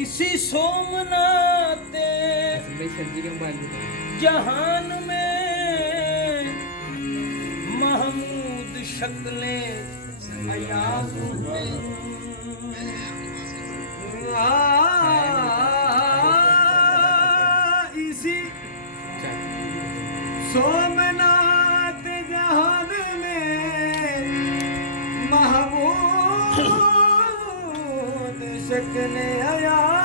इसी सोमनाथ जहान में महमूद शक्ले अयाज इसी सोमनाथ जहान में महमूद शक्ले अयाज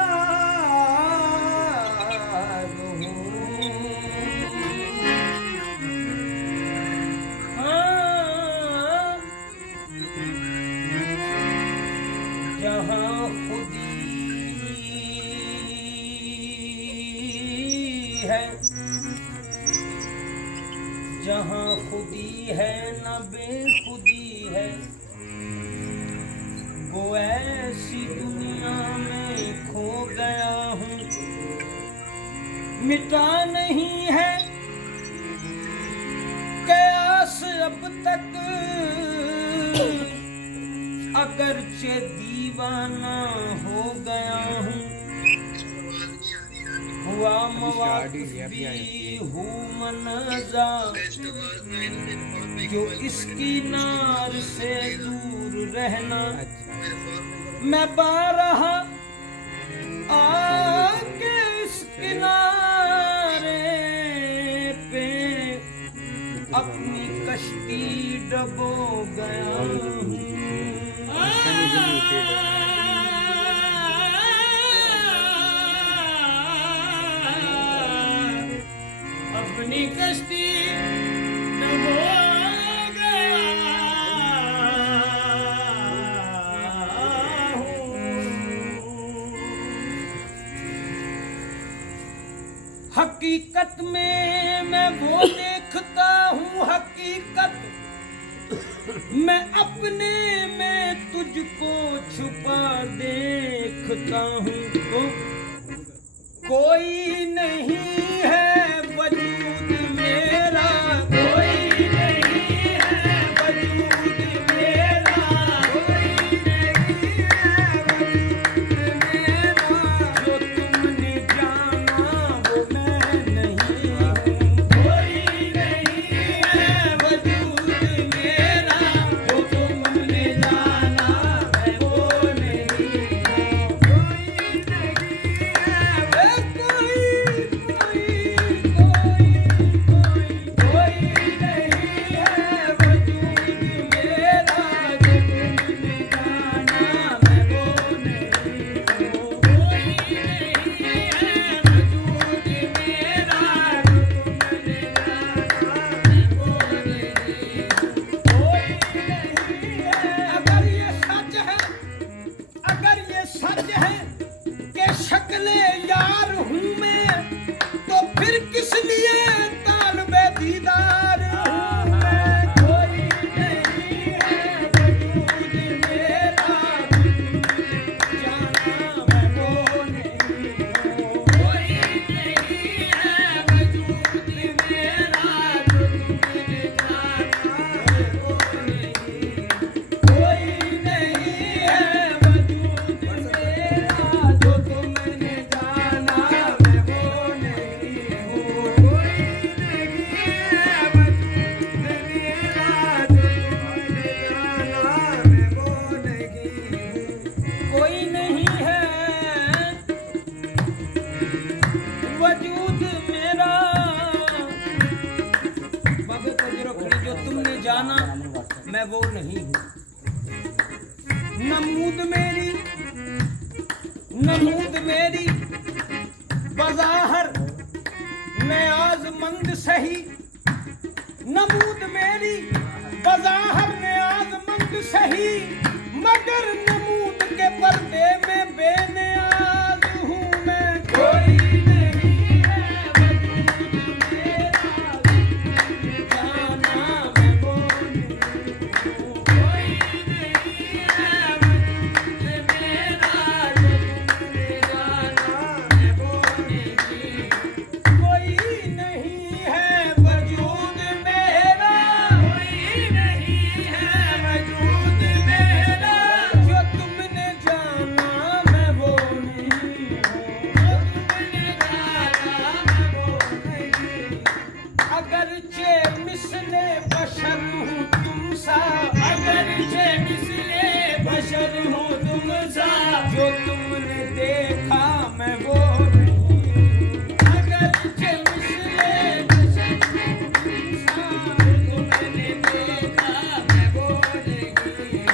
जहाँ खुदी है, जहाँ खुदी है न बेखुदी है, वो ऐसी दुनिया में खो गया हूँ। मिटा नहीं है कयास अब तक, अगरचे दीवाना हो गया हूँ। हुआ मवाक़िफ़ भी हूँ मनज़ा, जो इसकी नार से दूर रहना। मैं बारहा आके इस किनारे पे अपनी कश्ती डबो गया हूँ। अपनी कश्ती डबो गया हूँ। हकीकत में मैं वो देखता हूँ, हकीकत मैं अपने में तुझको छुपा देखता हूँ। कोई नहीं है वजूद मेरा, कोई नहीं है वजूद मेरा, कोई नहीं है वजूद मेरा। जो तुमने जाना वो मैं नहीं हूँ। कोई नहीं है वजूद मेरा, जो तुमने जाना मैं वो नहीं हूँ। कोई नहीं है शक्ले यार हूँ मैं, तो फिर किस लिए तालबे दीदार हूँ मैं। कोई नहीं है वजूद मेरा, जाना मैं वो नहीं हूँ। कोई नहीं है वजूद मेरा, जो तुमने जाना मैं वो नहीं हूँ। कोई नहीं है वजूद मेरा, जो तुमने जाना मैं वो नहीं हूँ। कोई नहीं है वजूद मेरा, जो तुमने जाना मैं वो नहीं हूँ। कोई नहीं है वजूद मेरा, बाबे तजरो खड़ी, जो तुमने जाना मैं वो नहीं हूँ। नमूद मेरी बज़ाहर मैं आज़मंद सही, नमूद मेरी बज़ाहर मैं आज़मंद सही, मगर नमूद के पर्दे में बेनियाज़ हूँ मैं। कोई नहीं है वजूद मेरा, जाना मैं वो नहीं हूँ। कोई नहीं है वजूद मेरा, जो तुमने जाना मैं वो नहीं हूँ। कोई नहीं है वजूद मेरा, कोई नहीं है वजूद मेरा, जो तुमने जाना जो तुमने देखा मैं वो नहीं। अगरचे मिसले बशर हूँ तुमसा, तुमने देखा मैं वो नहीं।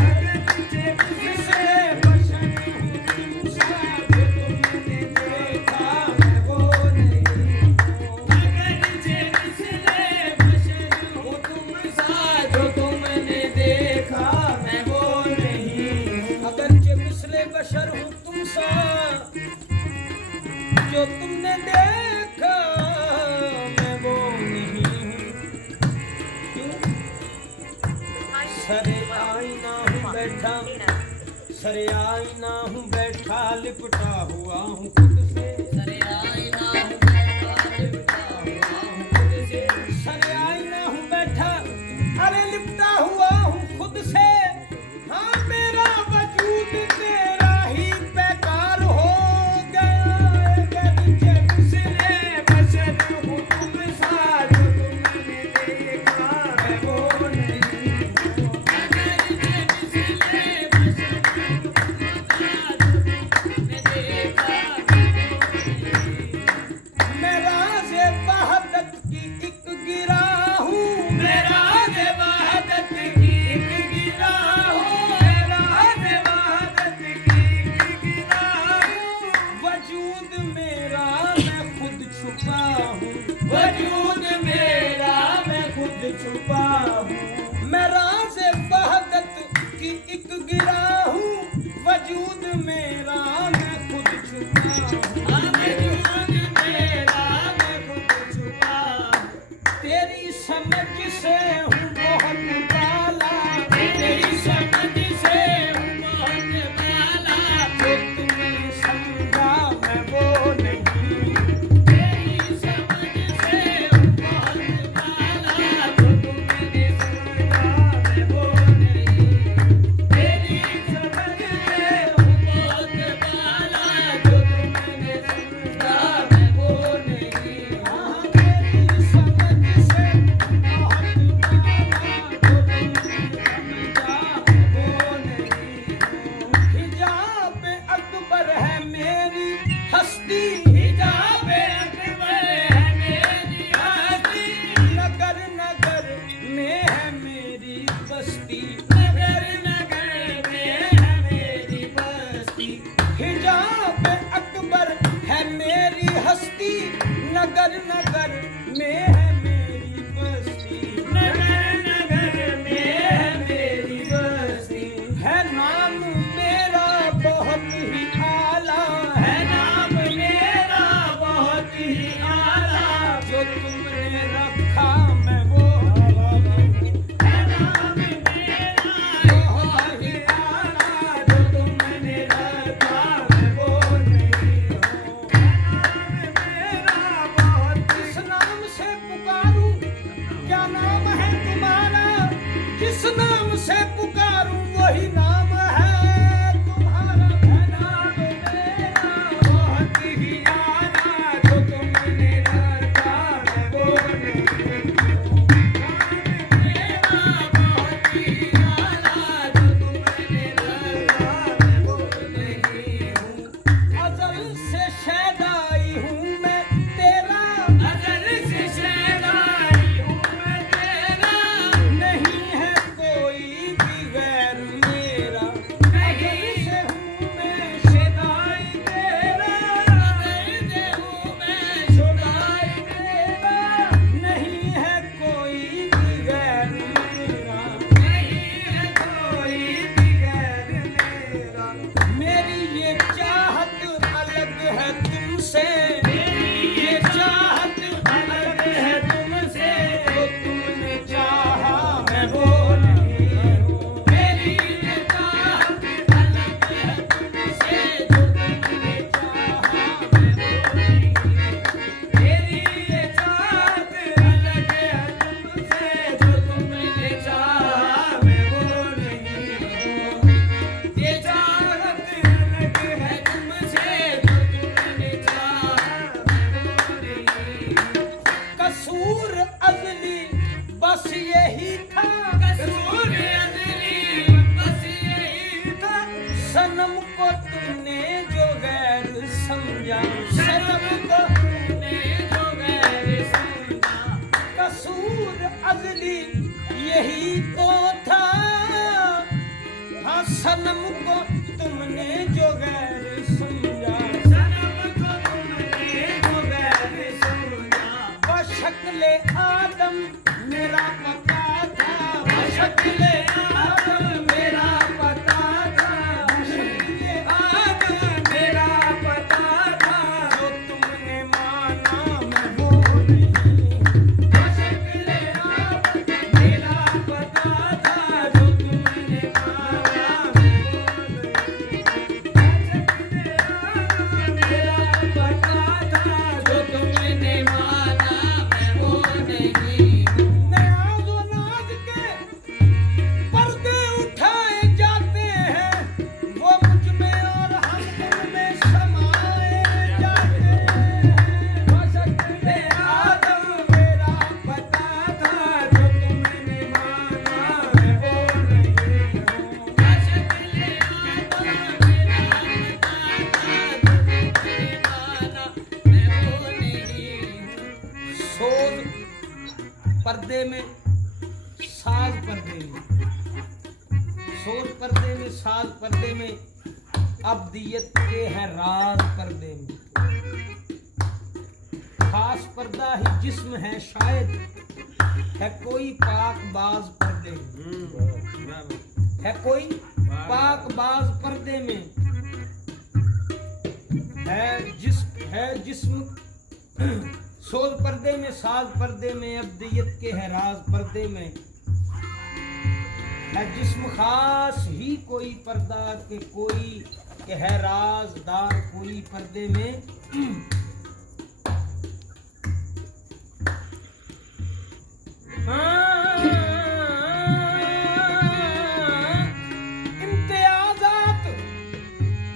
अगरचे मिसले बशर हूँ तुमसा, जो तुमने देखा मैं वो नहीं। अगरचे मिसले बशर हूँ तुमसा, जो तुमने देखा मैं वो नहीं। अगरचे मिसले बशर हूँ तुमसा, जो तुमने देखा मैं वो नहीं हूँ। क्यों? सरे आईना हूँ बैठा, सरे आईना हूँ बैठा, लिपटा हुआ हूँ खुद से। सरे आईना हूँ बैठा, लिपटा हुआ हूँ खुद से। सरे आईना हूँ बैठा, अरे लिपटा हुआ हूँ खुद से। हाँ मेरा वजूद तेरा ही बेकार हो गया। अगरचे मिसले बशर हूँ तुमसा, जो तुमने देखा मैं वो नहीं। अगरचे मिसले बशर हूँ तुमसा, जो तुमने देखा मैं वो नहीं। मैं राज़े वहदत की एक गिरा हूँ, मैं राज़े वहदत की एक गिरा हूँ, मैं राज़े वहदत की एक गिरा हूँ। वजूद मेरा मैं खुद छुपा हूँ, वजूद मेरा मैं खुद छुपा हूँ। मैं राज़े वहदत की एक गिरा हूँ, वजूद मेरा मैं खुद छुपा हूँ। वजूद मेरा मैं खुद छुपा हूँ। तेरी समझ से हूँ बहुत बाला, तेरी समझ से हूँ बहुत बाला, जो तुमने समझा मैं वो नहीं। तेरी समझ से हूँ बहुत बाला, जो तुमने समझा मैं वो नहीं। तेरी समझ से हूँ बहुत बाला, जो तुमने समझा मैं वो नहीं। हाँ तेरी समझ से बहुत बाला, जो तुमने समझा मैं वो नहीं। हिजाब अकबर है मेरी हस्ती, हिजाब अकबर है मेरी हस्ती। नगर नगर में है मेरी बस्ती, नगर नगर में है मेरी बस्ती। हिजाब अकबर है मेरी हस्ती, नगर नगर में है मेरी बस्ती, नगर नगर में है मेरी बस्ती। है नाम मेरा बहुत ही आला, है नाम मेरा बहुत ही आला, जो तुमने रखा मैं वो नहीं। है नाम मेरा बहुत ही आला, जो तुमने रखा मैं वो नहीं हूँ। है नाम मेरा बहुत, किस नाम से पुकारूं, क्या नाम है तुम्हारा? किस नाम से पुकारूं वही नाम है तुम्हारा। है नाम मेरा बहुत ही आला, जो तुमने रखा मैं वो नहीं हूँ। नाम मेरा बहुत ही आला, जो तुमने रखा मैं वो नहीं हूँ। अज़ल से शैदाई हूँ मैं तेरा, अज़ल से शैदाई हूँ मैं तेरा। नहीं है कोई भी गैर मेरा, अज़ल से हूँ मैं शैदाई तेरा। अज़ल से हूँ मैं शैदाई तेरा। नहीं है कोई भी गैर मेरा, नहीं है कोई भी गैर मेरा। मेरी ये चाहत अलग है तुमसे, मेरी ये चाहत अलग है तुमसे, जो तुमने चाहा मैं वो नहीं हूँ। मेरी ये चाहत अलग है तुमसे, जो तुमने चाहा मैं वो नहीं हूँ। मेरी ये चाहत अलग है तुमसे, जो तुमने चाहा मैं वो नहीं हूँ। ये चाहत अलग है तुमसे, जो तुमने चाहा तुमने जो गैर समझा, सनम को तुमने जो गैर समझा, कसूर अजली यही तो था, हाँ सनम को तुमने जो गैर समझा, सनम को तुमने जो गैर समझा, बशक्ले आदम मेरा पता था, बशक्ले आदम मेरा पता था, बशक्ले आदम मेरा पता था, जो तुमने माना मैं वो नहीं, बशक्ले आदम मेरा पता था, जो तुमने माना मैं वो नहीं, बशक्ले आदम मेरा पता था, जो तुमने माना मैं वो नहीं। नाज व नाज के पर्दे उठाए जाते हैं, वो मुझ में और हम तुम में समाए जाते हैं, बशक्ले आदम मेरा पता था, जो तुमने माना मैं वो नहीं हूँ, बशक्ले आदम मेरा पता था, जो तुमने माना मैं वो नहीं हूँ। सोज पर्दे में, साज पर्दे में, सोज पर्दे में, साज पर्दे में, अब्दियत के है राज पर्दे में, खास पर्दा ही जिस्म है शायद, है कोई पाक बाज पर्दे में, है कोई पाक बाज पर्दे में, है जिस्म सोज पर्दे में, साज पर्दे में, अब्दियत के है राज पर्दे में, है जिस्म खास ही कोई पर्दा के कोई के है राजदार कोई पर्दे में।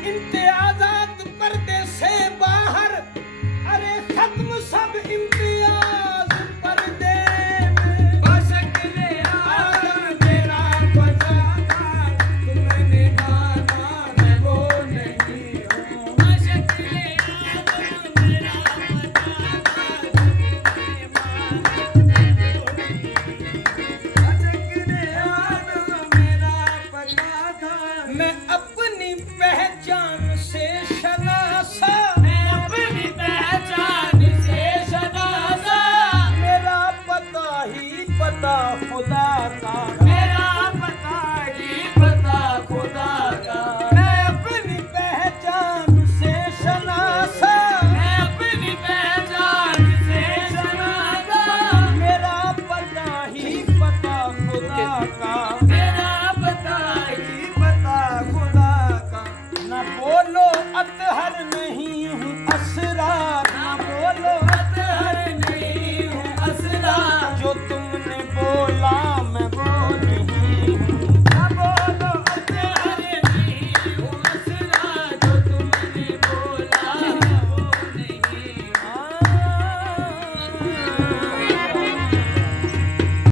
इम्तियाजात पर्दे से बाहर, अरे खत्म सब इम्तियाज पर्दे में, बशक्ले आदम मेरा पता था, तुमने माना मैं वो नहीं हूँ, बशक्ले आदम मेरा पता था, तुमने माना मैं वो नहीं हूँ, बशक्ले आदम मेरा पता था, मैं अपनी पहचान से शनासा,